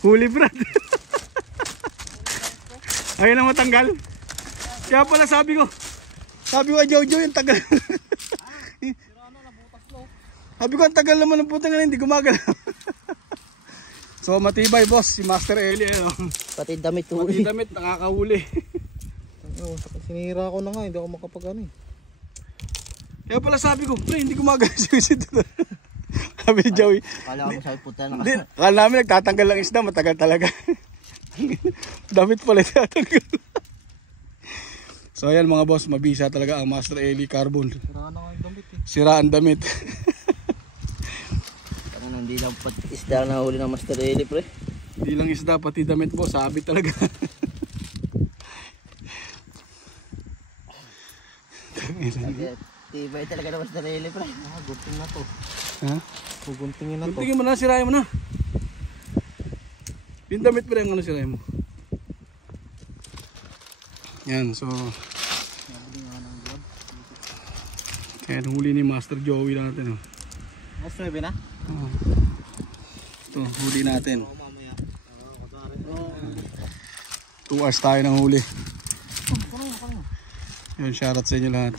Huli Brad. Ayun ang matanggal. Kaya pala sabi ko kay Jojo yung tagal. Sabi ko ang tagal naman ng putang na hindi gumagalaw. So matibay boss si Master Eli. Pati damit huli. Pati damit nakakahuli. Sinira ko na nga, hindi ako makapag-ano eh. Kaya pala sabi ko, pre, hindi gumagalaw si Wisit. Sabi ni Joey. Kala ko sabi puta na. Hindi, akala namin nagtatanggal lang isda, matagal talaga. Damit pala tatanggal. So ayan mga boss, mabisa talaga ang Master Eli Carbon. Sira na nga yung damit eh. Sira ang damit. Hindi lang pati isda na huli ng Master Eli pre. Hindi lang isda, pati damit boss, sabi talaga. Tibay talaga ng Master Eli pre. Gunting na to. Ha? Guguntingin na to. Guntingin mo na, sirayan mo na. Yung damit pa rin ang ano sirayan mo. Yan, so kaya huli ni Master Joey lang natin. Mas 9 na? Ito, huli natin. 2 hours tayo ng huli. Yun, shoutout sa inyo lahat.